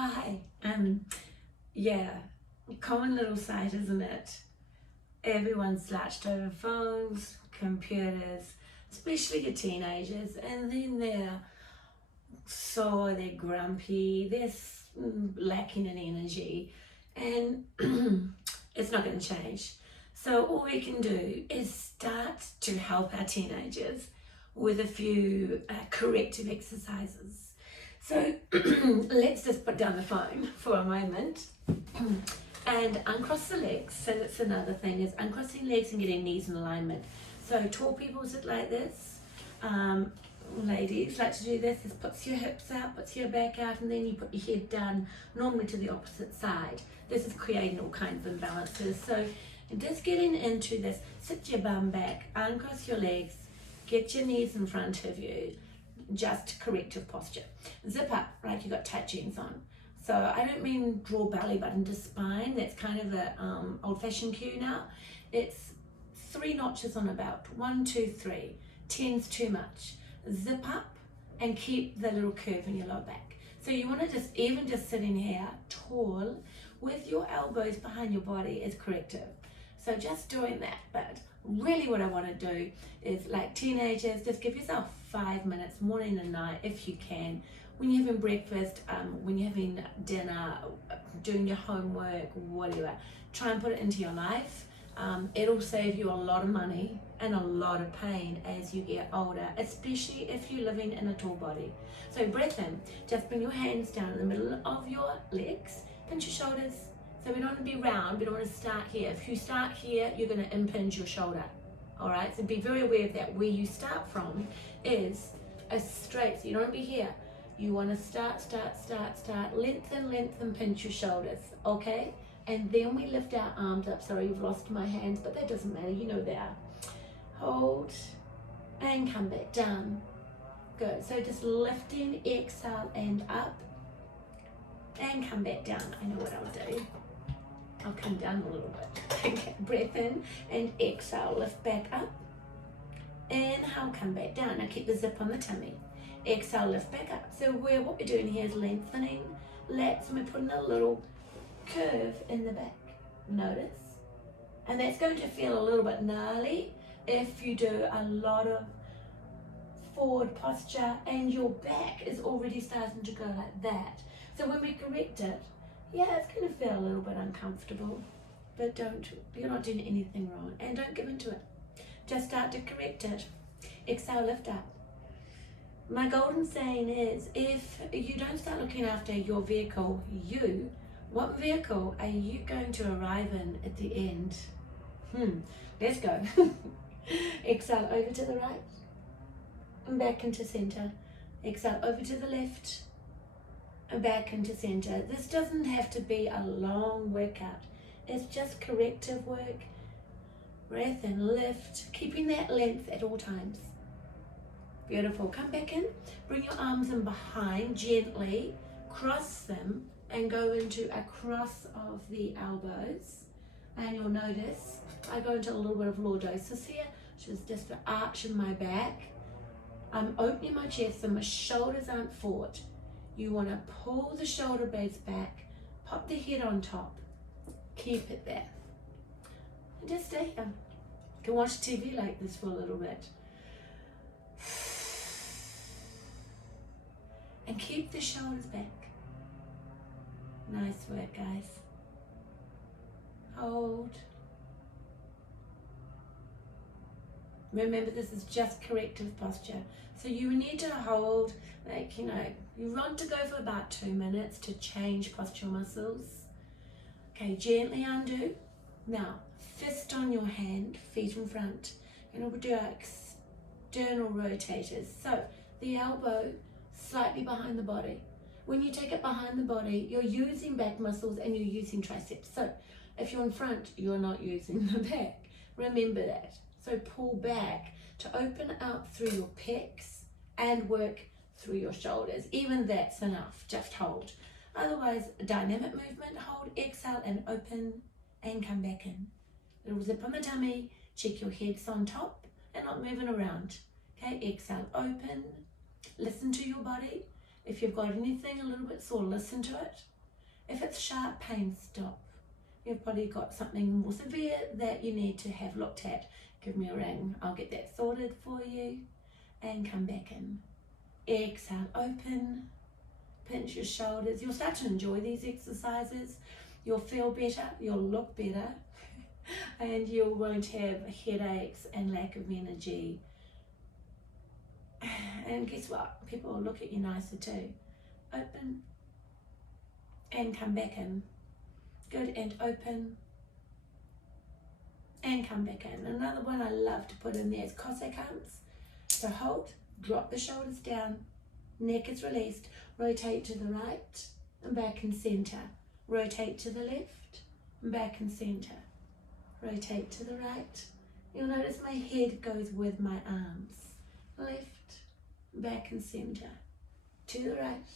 Hi. Yeah, common little sight, isn't it? Everyone's slouched over phones, computers, especially your teenagers, and then they're sore, they're grumpy, they're lacking in energy, and it's not going to change. So all we can do is start to help our teenagers with a few corrective exercises. So let's just put down the phone for a moment and uncross the legs. So that's another thing, is uncrossing legs and getting knees in alignment. So tall people sit like this. Ladies like to do this. Is puts your hips out, puts your back out, and then you put your head down, normally to the opposite side. This is creating all kinds of imbalances. So just getting into this, sit your bum back, uncross your legs, get your knees in front of you, just corrective posture. Zip up like you got tight jeans on. So I don't mean draw belly button to spine. That's kind of a old-fashioned cue now. It's 3 notches on a belt. 1, 2, 3. 10's too much. Zip up and keep the little curve in your lower back. So you want to just sitting here tall with your elbows behind your body is corrective. So just doing that. But really what I want to do is, like teenagers, just give yourself 5 minutes morning and night if you can, when you're having breakfast, when you're having dinner, doing your homework, whatever. Try and put it into your life. It'll save you a lot of money and a lot of pain as you get older, especially if you're living in a tall body. So breath in, just bring your hands down in the middle of your legs, pinch your shoulders. So we don't want to be round, we don't want to start here. If you start here, you're going to impinge your shoulder. All right, so be very aware of that. Where you start from is a straight, so you don't want to be here. You want to start, lengthen, pinch your shoulders, okay? And then we lift our arms up. Sorry, you've lost my hands, but that doesn't matter, you know they are. Hold, and come back down. Good, so just lifting, exhale, and up, and come back down. I know what I'll do. I'll come down a little bit. Okay, breath in, and exhale, lift back up. Inhale, come back down. Now keep the zip on the tummy. Exhale, lift back up. So what we're doing here is lengthening lats, and we're putting a little curve in the back. Notice. And that's going to feel a little bit gnarly if you do a lot of forward posture and your back is already starting to go like that. So when we correct it, yeah, it's going to feel a little bit uncomfortable, but you're not doing anything wrong, and don't give into it. Just start to correct it. Exhale, lift up. My golden saying is, if you don't start looking after your vehicle, what vehicle are you going to arrive in at the end? Let's go. Exhale over to the right and back into center. Exhale over to the left and back into center. This doesn't have to be a long workout. It's just corrective work. Breath and lift, keeping that length at all times. Beautiful. Come back in, bring your arms in behind gently, cross them and go into a cross of the elbows. And you'll notice I go into a little bit of lordosis here, which is just the arch in my back. I'm opening my chest so my shoulders aren't forward. You want to pull the shoulder blades back, pop the head on top, keep it there. And just stay here. You can watch TV like this for a little bit. And keep the shoulders back. Nice work, guys. Hold. Remember, this is just corrective posture. So you need to hold, you want to go for about 2 minutes to change postural muscles. Okay, gently undo. Now, fist on your hand, feet in front. And we'll do our external rotators. So the elbow slightly behind the body. When you take it behind the body, you're using back muscles and you're using triceps. So if you're in front, you're not using the back. Remember that. So pull back to open out through your pecs and work through your shoulders. Even that's enough. Just hold. Otherwise, dynamic movement, hold, exhale, and open, and come back in. Little zip on the tummy, check your head's on top and not moving around. Okay, exhale, open, listen to your body. If you've got anything a little bit sore, listen to it. If it's sharp pain, stop. You've probably got something more severe that you need to have looked at. Give me a ring, I'll get that sorted for you. And come back in. Exhale, open. Pinch your shoulders. You'll start to enjoy these exercises. You'll feel better, you'll look better, and you won't have headaches and lack of energy. And guess what? People will look at you nicer too. Open and come back in. Good, and open and come back in. Another one I love to put in there is Cossack arms. So hold, drop the shoulders down, neck is released, rotate to the right and back and center. Rotate to the left and back and center. Rotate to the right. You'll notice my head goes with my arms. Left, back and center. To the right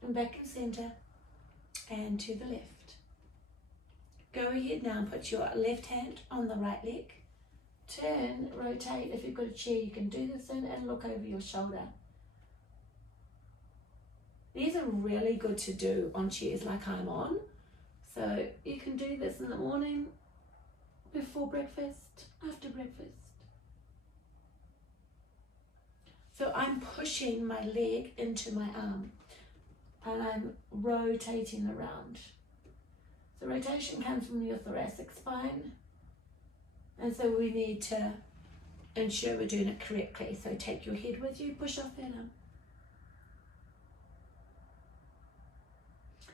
and back and center. And to the left. Go ahead now and put your left hand on the right leg. Turn, rotate. If you've got a chair, you can do this in and look over your shoulder. These are really good to do on chairs like I'm on. So you can do this in the morning, before breakfast, after breakfast. So I'm pushing my leg into my arm and I'm rotating around. The rotation comes from your thoracic spine. And so we need to ensure we're doing it correctly. So take your head with you, push off that arm.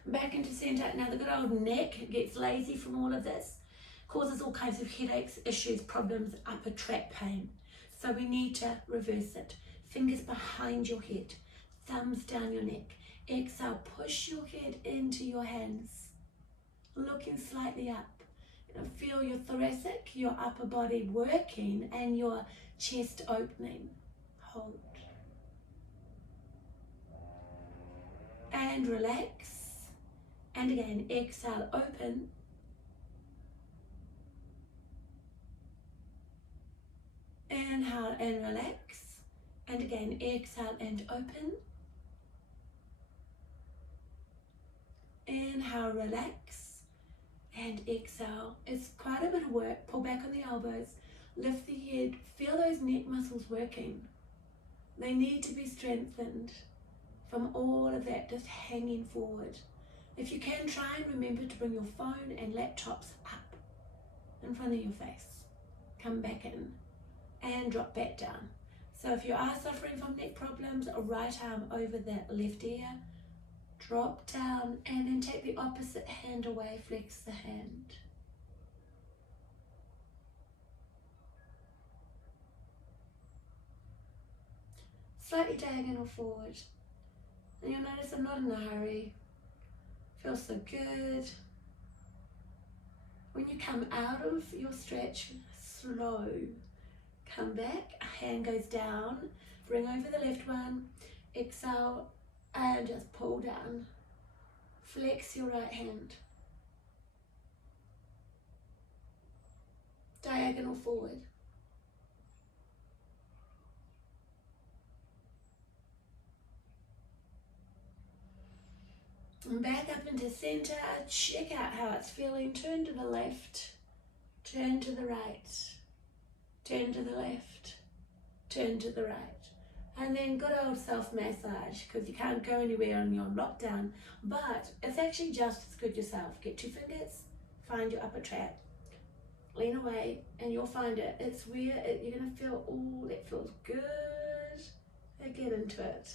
Back into center. Now the good old neck gets lazy from all of this, causes all kinds of headaches, issues, problems, upper tract pain. So we need to reverse it. Fingers behind your head, thumbs down your neck. Exhale, push your head into your hands, looking slightly up. Feel your thoracic, your upper body working and your chest opening. Hold. And relax. And again, exhale, open. Inhale and relax. And again, exhale and open. Inhale, relax. And exhale. It's quite a bit of work. Pull back on the elbows. Lift the head. Feel those neck muscles working. They need to be strengthened from all of that just hanging forward. If you can, try and remember to bring your phone and laptops up in front of your face. Come back in and drop back down. So if you are suffering from neck problems, a right arm over that left ear, drop down and then take the opposite hand away, flex the hand. Slightly diagonal forward. And you'll notice I'm not in a hurry. Feels so good. When you come out of your stretch, slow. Come back, hand goes down, bring over the left one, exhale and just pull down. Flex your right hand. Diagonal forward. And back up into center, check out how it's feeling. Turn to the left, turn to the right, turn to the left, turn to the right. And then good old self-massage, because you can't go anywhere and you're on lockdown, but it's actually just as good yourself. Get 2 fingers, find your upper tract, lean away, and you'll find it. It's where you're going to feel, oh, that feels good. And get into it.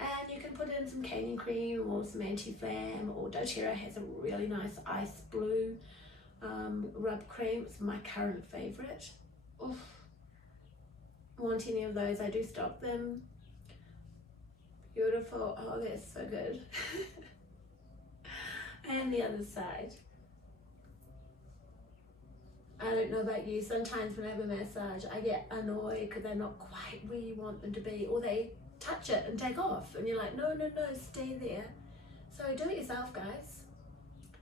And you can put in some canyon cream or some anti-flam, or doTERRA has a really nice ice blue rub cream. It's my current favourite. Oof. Want any of those? I do stock them. Beautiful. Oh, that's so good. And the other side. I don't know about you, sometimes when I have a massage I get annoyed because they're not quite where you want them to be, or they touch it and take off and you're like, no, stay there. So do it yourself, guys.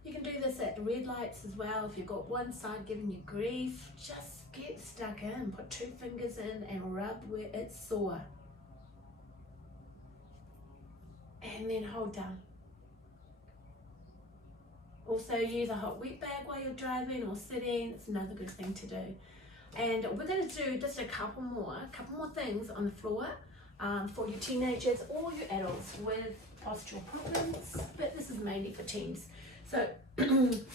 You can do this at the red lights as well. If you've got one side giving you grief, just get stuck in, put 2 fingers in and rub where it's sore. and then hold down. Also use a hot wet bag while you're driving or sitting. It's another good thing to do. And we're going to do just a couple more things on the floor for your teenagers or your adults with postural problems, but this is mainly for teens. So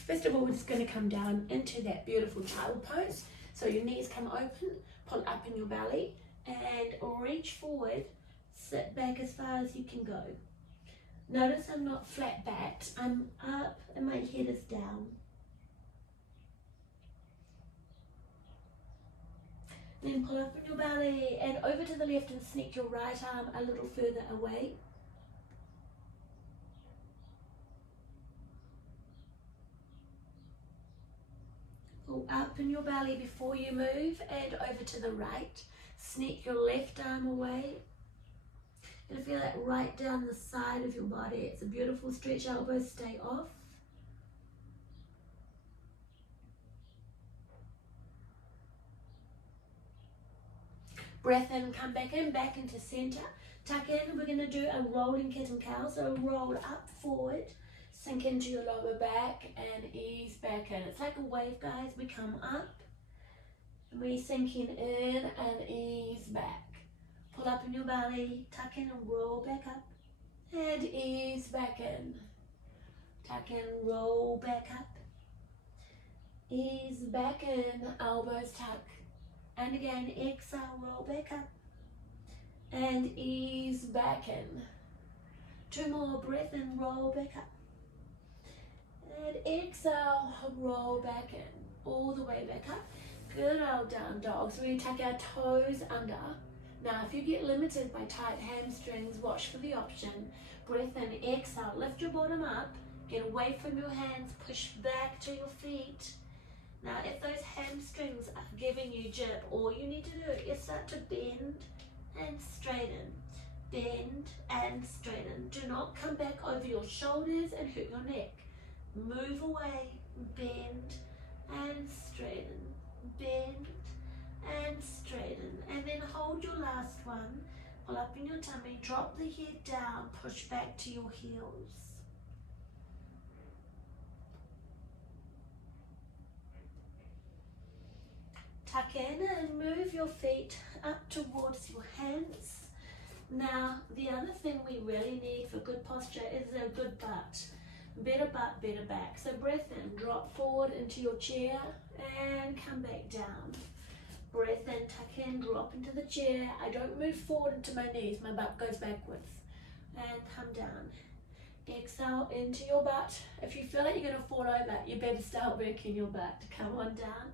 first of all, we're just going to come down into that beautiful child pose. So your knees come open, pull up in your belly, and reach forward, sit back as far as you can go. Notice I'm not flat backed, I'm up and my head is down. Then pull up in your belly and over to the left and sneak your right arm a little further away. Pull up in your belly before you move and over to the right. Sneak your left arm away. You're going to feel that right down the side of your body. It's a beautiful stretch. Elbows stay off. Breath in, come back into center. Tuck in. We're going to do a rolling cat and cow. So roll up, forward, sink into your lower back and ease back in. It's like a wave, guys. We come up and we sinking in and ease back. Pull up in your belly, tuck in and roll back up, and ease back in. Tuck in, roll back up, ease back in, elbows tuck. And again, exhale, roll back up, and ease back in. Two more, breath in, roll back up. And exhale, roll back in, all the way back up. Good old down dog. So we tuck our toes under. Now, if you get limited by tight hamstrings, watch for the option. Breath in, exhale, lift your bottom up, get away from your hands, push back to your feet. Now, if those hamstrings are giving you jip, all you need to do is start to bend and straighten. Bend and straighten. Do not come back over your shoulders and hurt your neck. Move away, bend and straighten. Bend and straighten, and then hold your last one, pull up in your tummy, drop the head down, push back to your heels. Tuck in and move your feet up towards your hands. Now, the other thing we really need for good posture is a good butt. Better butt, better back. So breath in, drop forward into your chair and come back down. Breath in, tuck in, drop into the chair. I don't move forward into my knees, my butt goes backwards. And come down. Exhale into your butt. If you feel like you're going to fall over, you better start working your butt. Come on down.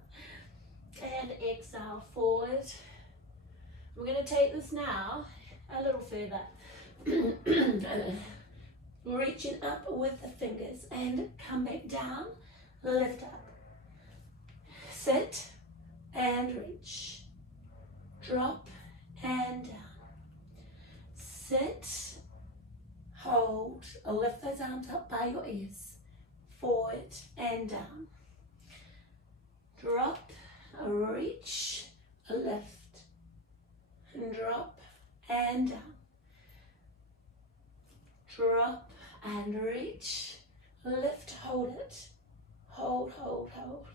And exhale, forward. We're going to take this now a little further. Reaching up with the fingers and come back down, lift up. Sit and reach, drop and down, sit, hold, lift those arms up by your ears, forward and down, drop, reach, lift, and drop and down, drop and reach, lift, hold it, hold, hold, hold.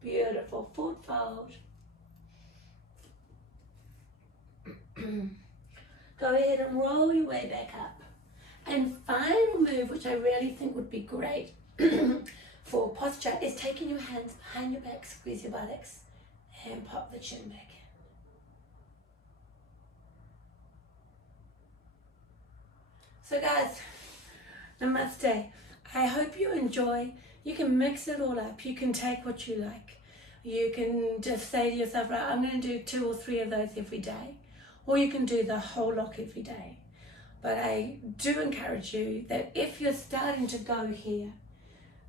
Beautiful, forward fold. Go ahead and roll your way back up. And final move, which I really think would be great for posture, is taking your hands behind your back, squeeze your buttocks, and pop the chin back in. So guys, namaste. I hope you enjoy. You can mix it all up. You can take what you like. You can just say to yourself, right, I'm going to do 2 or 3 of those every day. Or you can do the whole lot every day. But I do encourage you that if you're starting to go here,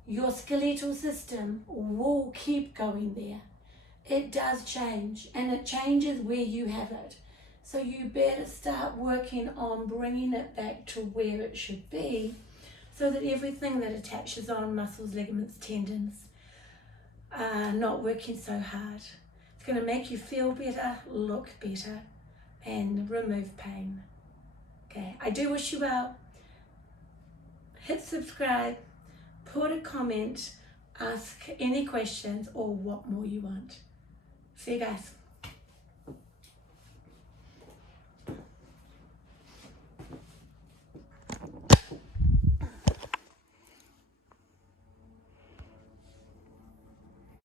your skeletal system will keep going there. It does change, and it changes where you have it. So you better start working on bringing it back to where it should be, so that everything that attaches on muscles, ligaments, tendons are not working so hard. It's going to make you feel better, look better, and remove pain. Okay, I do wish you well. Hit subscribe, put a comment, ask any questions or what more you want. See you guys.